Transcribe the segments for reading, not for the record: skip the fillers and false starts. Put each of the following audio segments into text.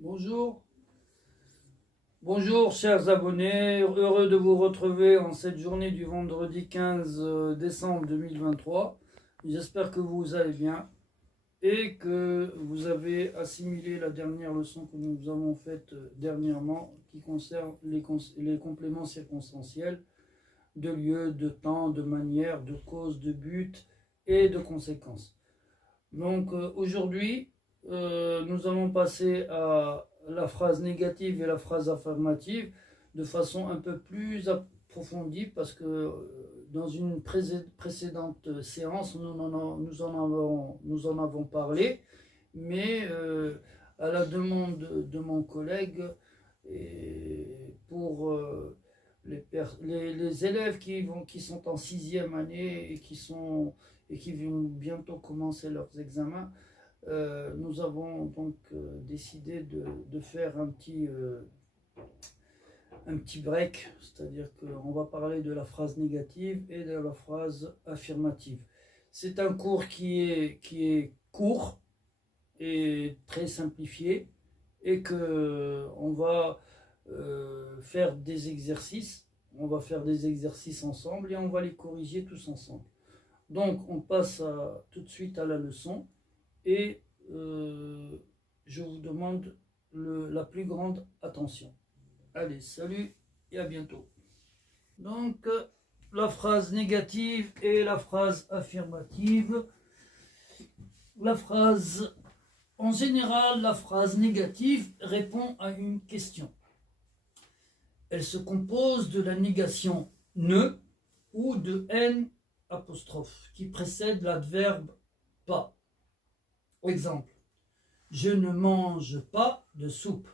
Bonjour, bonjour chers abonnés, heureux de vous retrouver en cette journée du vendredi 15 décembre 2023. J'espère que vous allez bien et que vous avez assimilé la dernière leçon que nous avons faite dernièrement qui concerne les compléments circonstanciels de lieu, de temps, de manière, de cause, de but et de conséquences. Donc aujourd'hui, nous allons passer à la phrase négative et la phrase affirmative de façon un peu plus approfondie parce que dans une précédente séance, nous en avons parlé, mais à la demande de mon collègue et pour les élèves qui sont en sixième année et qui vont bientôt commencer leurs examens, nous avons donc décidé de faire un petit break, c'est-à-dire qu'on va parler de la phrase négative et de la phrase affirmative. C'est un cours qui est court et très simplifié et qu'on va faire des exercices. On va faire des exercices ensemble et on va les corriger tous ensemble. Donc on passe tout de suite à la leçon et je vous demande la plus grande attention. Allez, salut et à bientôt. Donc la phrase négative et la phrase affirmative. En général, la phrase négative répond à une question. Elle se compose de la négation ne ou de n apostrophe qui précède l'adverbe pas. Exemple, je ne mange pas de soupe.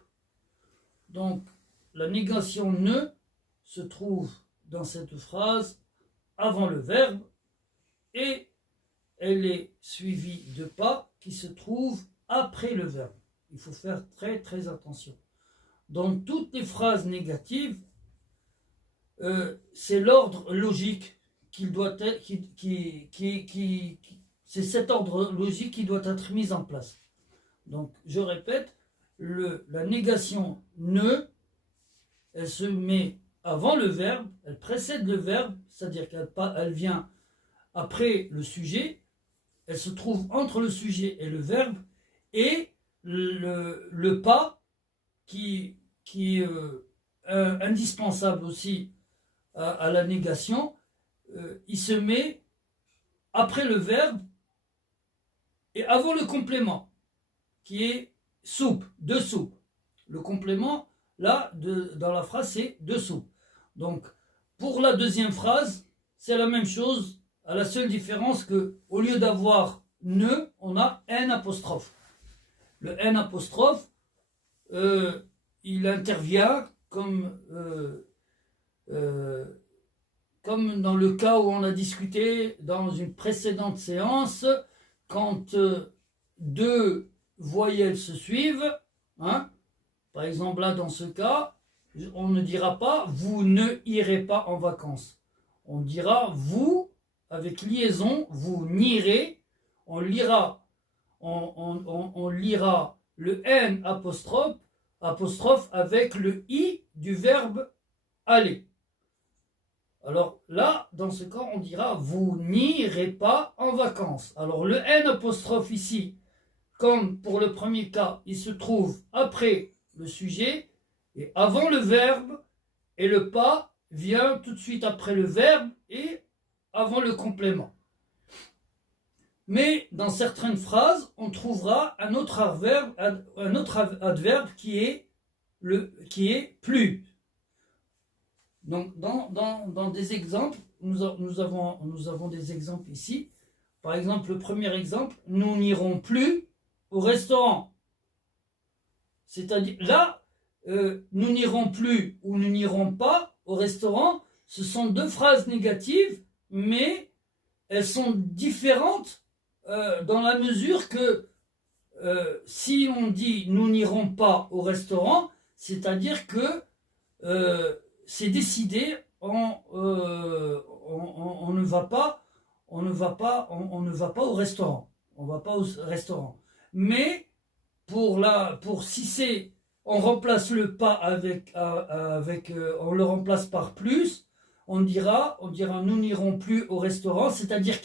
Donc, la négation ne se trouve dans cette phrase avant le verbe et elle est suivie de pas qui se trouve après le verbe. Il faut faire très très attention. Dans toutes les phrases négatives, c'est l'ordre logique qui doit être, c'est cet ordre logique qui doit être mis en place. Donc, je répète, la négation ne, elle se met avant le verbe, elle précède le verbe, c'est-à-dire qu'elle vient après le sujet, elle se trouve entre le sujet et le verbe, et le pas qui est indispensable aussi à la négation, il se met après le verbe et avant le complément, qui est soupe, de soupe. Le complément, là, dans la phrase, c'est de soupe. Donc, pour la deuxième phrase, c'est la même chose, à la seule différence que, au lieu d'avoir ne, on a n apostrophe. Le n apostrophe, il intervient comme dans le cas où on a discuté dans une précédente séance, quand deux voyelles se suivent, hein, par exemple là dans ce cas, on ne dira pas vous ne irez pas en vacances. On dira vous, avec liaison, vous n'irez, on lira le n apostrophe avec le i du verbe aller. Alors là, dans ce cas, on dira vous n'irez pas en vacances. Alors le n apostrophe ici, comme pour le premier cas, il se trouve après le sujet et avant le verbe, et le pas vient tout de suite après le verbe et avant le complément. Mais dans certaines phrases, on trouvera un autre adverbe qui est plus. Donc, dans des exemples, nous avons des exemples ici. Par exemple, le premier exemple, nous n'irons plus au restaurant. C'est-à-dire, là, nous n'irons plus ou nous n'irons pas au restaurant, ce sont deux phrases négatives, mais elles sont différentes dans la mesure que si on dit nous n'irons pas au restaurant, c'est-à-dire que c'est décidé, on ne va pas au restaurant. On va pas au restaurant. Mais si c'est on remplace le pas on le remplace par plus, on dira nous n'irons plus au restaurant, c'est-à-dire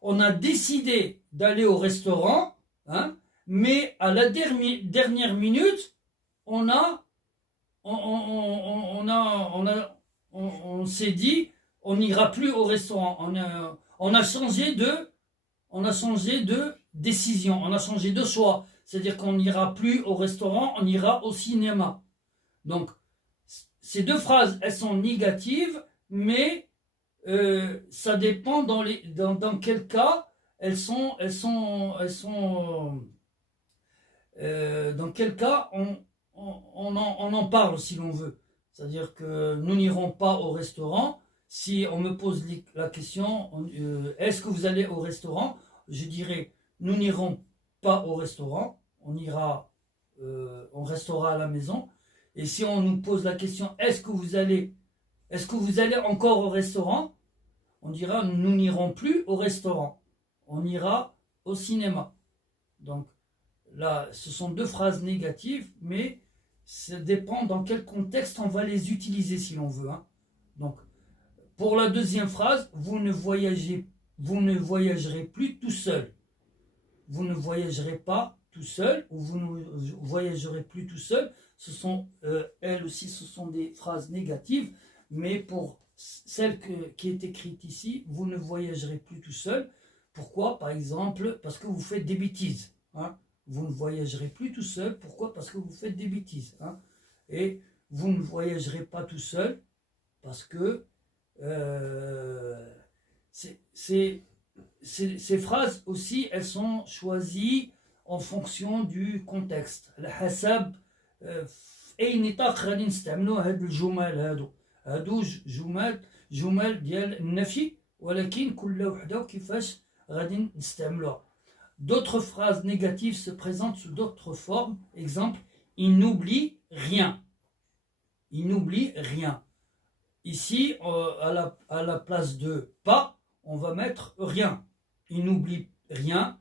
qu'on a décidé d'aller au restaurant, hein, mais à la dernière minute, on s'est dit, on n'ira plus au restaurant. On a changé de décision, on a changé de choix. C'est-à-dire qu'on n'ira plus au restaurant, on ira au cinéma. Donc, ces deux phrases, elles sont négatives, mais ça dépend dans quel cas dans quel cas on en parle si l'on veut. C'est-à-dire que nous n'irons pas au restaurant. Si on me pose la question, est-ce que vous allez au restaurant? Je dirais, nous n'irons pas au restaurant, on restera à la maison. Et si on nous pose la question, est-ce que vous allez encore au restaurant? On dira, nous n'irons plus au restaurant, on ira au cinéma. Donc là, ce sont deux phrases négatives, mais ça dépend dans quel contexte on va les utiliser si l'on veut, hein. Donc, pour la deuxième phrase, vous ne voyagerez plus tout seul. Vous ne voyagerez pas tout seul, ou vous ne voyagerez plus tout seul. Elles aussi, ce sont des phrases négatives, mais pour celle qui est écrite ici, vous ne voyagerez plus tout seul. Pourquoi? Par exemple, parce que vous faites des bêtises, hein. Vous ne voyagerez plus tout seul. Pourquoi? Parce que vous faites des bêtises, hein. Et vous ne voyagerez pas tout seul parce que ces phrases aussi, elles sont choisies en fonction du contexte. على حسب في أي نطاق غادي نستعملوا هاد الجمل هادو جمل ديال النفي، ولكن كل وحدة وكيفاش غادي نستعملوها. D'autres phrases négatives se présentent sous d'autres formes. Exemple, il n'oublie rien. Il n'oublie rien. Ici, à la place de pas, on va mettre rien. Il n'oublie rien.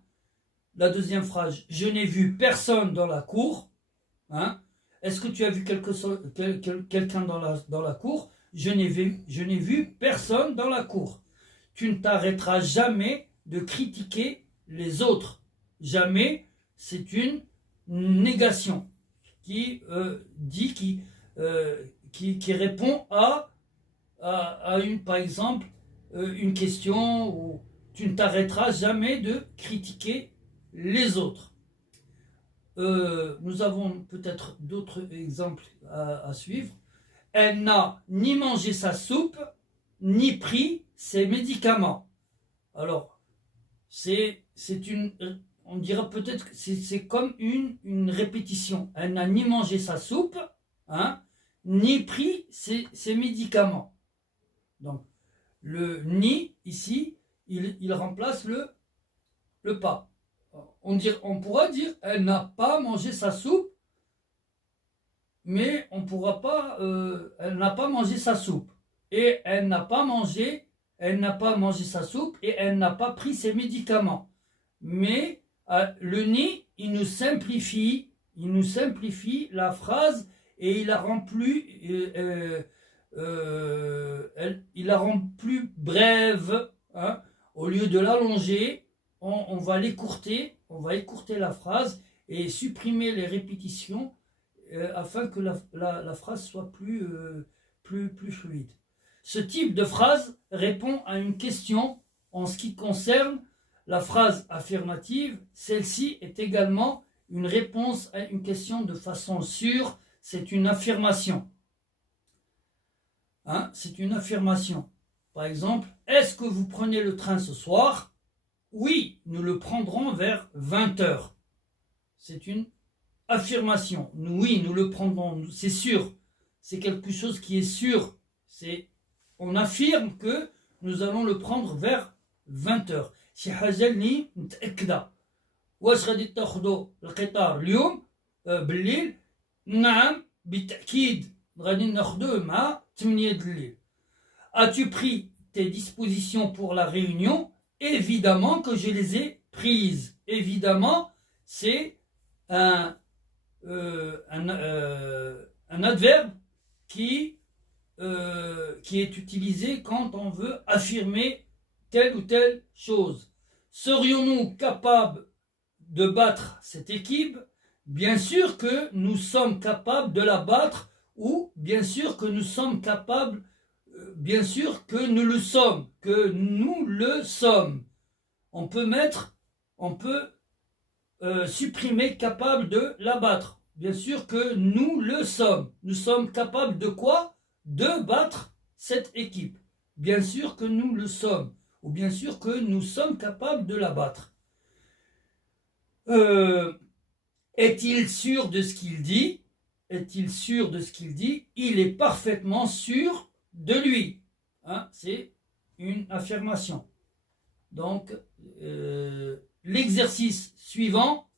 La deuxième phrase, je n'ai vu personne dans la cour. Hein? Est-ce que tu as vu quelqu'un dans la cour? Je n'ai vu personne dans la cour. Tu ne t'arrêteras jamais de critiquer les autres. Jamais, c'est une négation qui répond à par exemple, une question où tu ne t'arrêteras jamais de critiquer les autres. Nous avons peut-être d'autres exemples à suivre. Elle n'a ni mangé sa soupe, ni pris ses médicaments. Alors, on dira peut-être que c'est comme une répétition. Elle n'a ni mangé sa soupe, hein, ni pris ses médicaments. Donc, le ni, ici, il remplace le pas. On pourra dire, elle n'a pas mangé sa soupe, mais on pourra pas, elle n'a pas mangé sa soupe. Et elle n'a pas mangé sa soupe, et elle n'a pas pris ses médicaments. Mais le ni, il nous simplifie la phrase, et il la rend plus brève, hein. Au lieu de l'allonger, on va l'écourter, la phrase et supprimer les répétitions afin que la phrase soit plus fluide. Ce type de phrase répond à une question en ce qui concerne la phrase affirmative. Celle-ci est également une réponse à une question de façon sûre. C'est une affirmation. Hein, c'est une affirmation. Par exemple, est-ce que vous prenez le train ce soir? Oui, nous le prendrons vers 20h. C'est une affirmation. Oui, nous le prendrons, c'est sûr. C'est quelque chose qui est sûr. On affirme que nous allons le prendre vers 20h. شي حاجة اللي متأكدة. واش غادي تاخذوا القطار اليوم بالليل؟ نعم بالتأكيد غادي ناخذوه مع 8 د الليل. As-tu pris tes dispositions pour la réunion? Évidemment que je les ai prises. Évidemment, c'est un adverbe qui est utilisé quand on veut affirmer telle ou telle chose. Serions-nous capables de battre cette équipe? Bien sûr que nous sommes capables de la battre, ou bien sûr que nous sommes capables, bien sûr que nous le sommes, On peut supprimer capable de la battre. Bien sûr que nous le sommes. Nous sommes capables de quoi? De battre cette équipe. Bien sûr que nous le sommes. Ou bien sûr que nous sommes capables de la battre. Est-il sûr de ce qu'il dit? Est-il sûr de ce qu'il dit? Il est parfaitement sûr de lui. Hein, c'est une affirmation. Donc, l'exercice suivant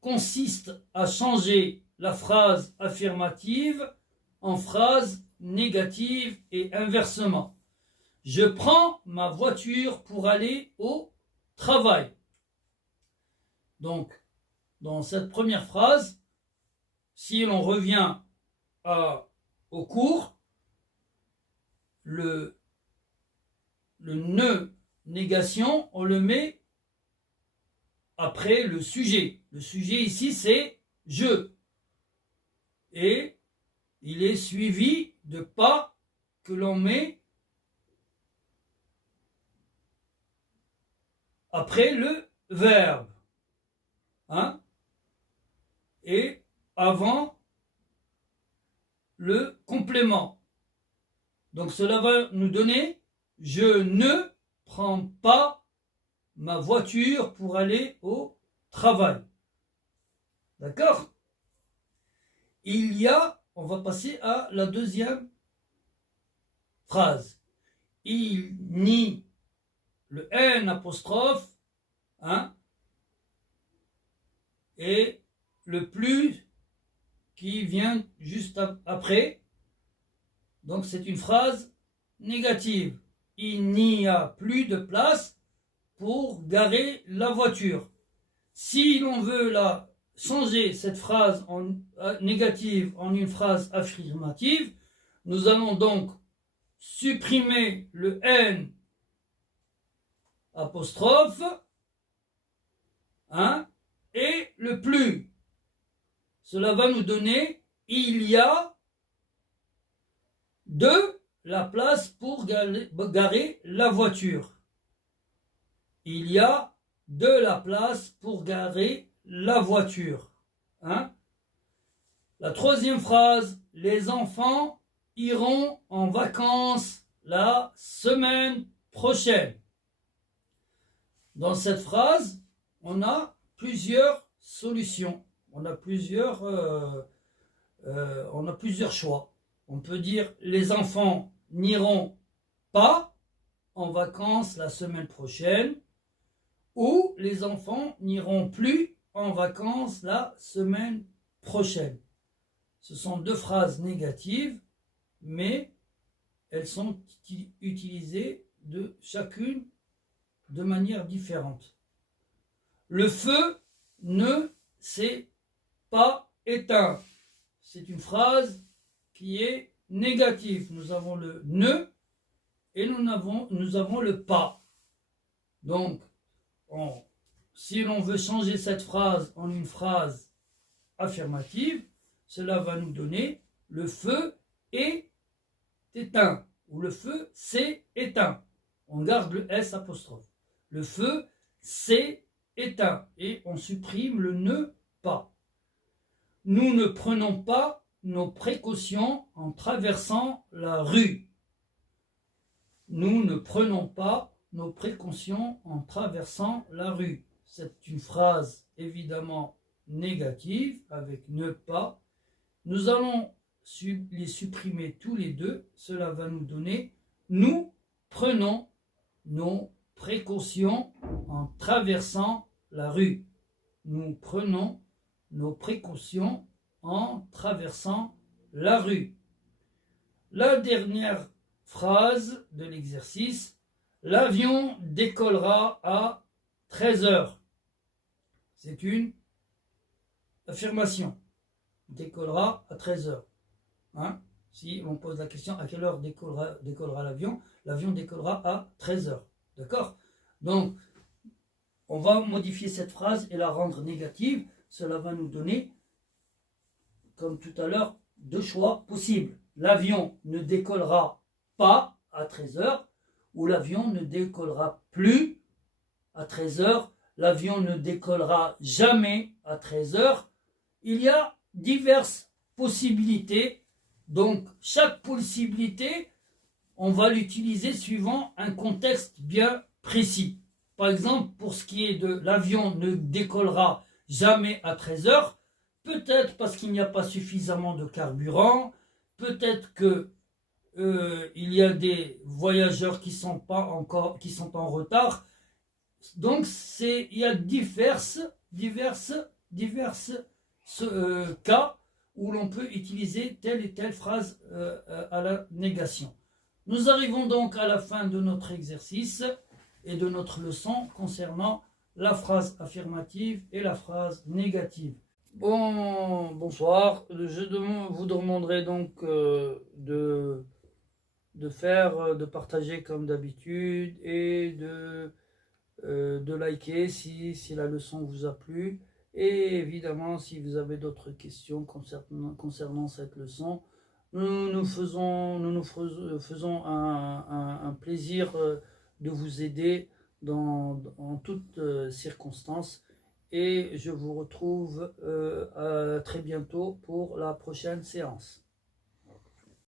consiste à changer la phrase affirmative en phrase négative et inversement. Je prends ma voiture pour aller au travail. Donc, dans cette première phrase, si l'on revient au cours, le ne négation, on le met après le sujet. Le sujet ici, c'est je. Et il est suivi de pas que l'on met après le verbe. Hein? Et avant le complément. Donc cela va nous donner je ne prends pas ma voiture pour aller au travail. D'accord? On va passer à la deuxième phrase. Il nie le N apostrophe, hein, et le plus qui vient juste après. Donc c'est une phrase négative. Il n'y a plus de place pour garer la voiture. Si l'on veut changer cette phrase négative en une phrase affirmative, nous allons donc supprimer le N apostrophe, hein, et le plus. Cela va nous donner il y a de la place pour garer la voiture. Il y a de la place pour garer la voiture. Hein? La troisième phrase, les enfants iront en vacances la semaine prochaine. Dans cette phrase, on a plusieurs solutions. On a plusieurs choix. On peut dire les enfants n'iront pas en vacances la semaine prochaine, ou les enfants n'iront plus en vacances la semaine prochaine. Ce sont deux phrases négatives, mais elles sont utilisées chacune de manière différente. Le feu ne s'est pas éteint. C'est une phrase qui est négative. Nous avons le ne et nous avons le pas. Donc, si l'on veut changer cette phrase en une phrase affirmative, cela va nous donner le feu est éteint, ou le feu s'est éteint. On garde le S apostrophe. Le feu s'est éteint et on supprime le ne pas. Nous ne prenons pas nos précautions en traversant la rue. Nous ne prenons pas nos précautions en traversant la rue. C'est une phrase évidemment négative avec ne pas. Nous allons les supprimer tous les deux. Cela va nous donner nous prenons nos précautions en traversant la rue. Nous prenons nos précautions en traversant la rue. La dernière phrase de l'exercice, l'avion décollera à 13h. C'est une affirmation. décollera à 13 heures. Hein? Si on pose la question à quelle heure décollera l'avion, l'avion décollera à 13 heures. D'accord? Donc, on va modifier cette phrase et la rendre négative. Cela va nous donner, comme tout à l'heure, deux choix possibles. L'avion ne décollera pas à 13 heures ou l'avion ne décollera plus à 13 heures. L'avion ne décollera jamais à 13 heures. Il y a diverses possibilités. Donc, chaque possibilité, on va l'utiliser suivant un contexte bien précis. Par exemple, pour ce qui est de l'avion ne décollera jamais à 13 heures, peut-être parce qu'il n'y a pas suffisamment de carburant, peut-être que il y a des voyageurs qui sont en retard. Donc il y a diverses cas où l'on peut utiliser telle et telle phrase à la négation. Nous arrivons donc à la fin de notre exercice et de notre leçon concernant la phrase affirmative et la phrase négative. Bonsoir. Je vous demanderai donc de partager comme d'habitude et de liker si la leçon vous a plu. Et évidemment, si vous avez d'autres questions concernant cette leçon, nous nous faisons un plaisir de vous aider en toutes circonstances. Et je vous retrouve à très bientôt pour la prochaine séance.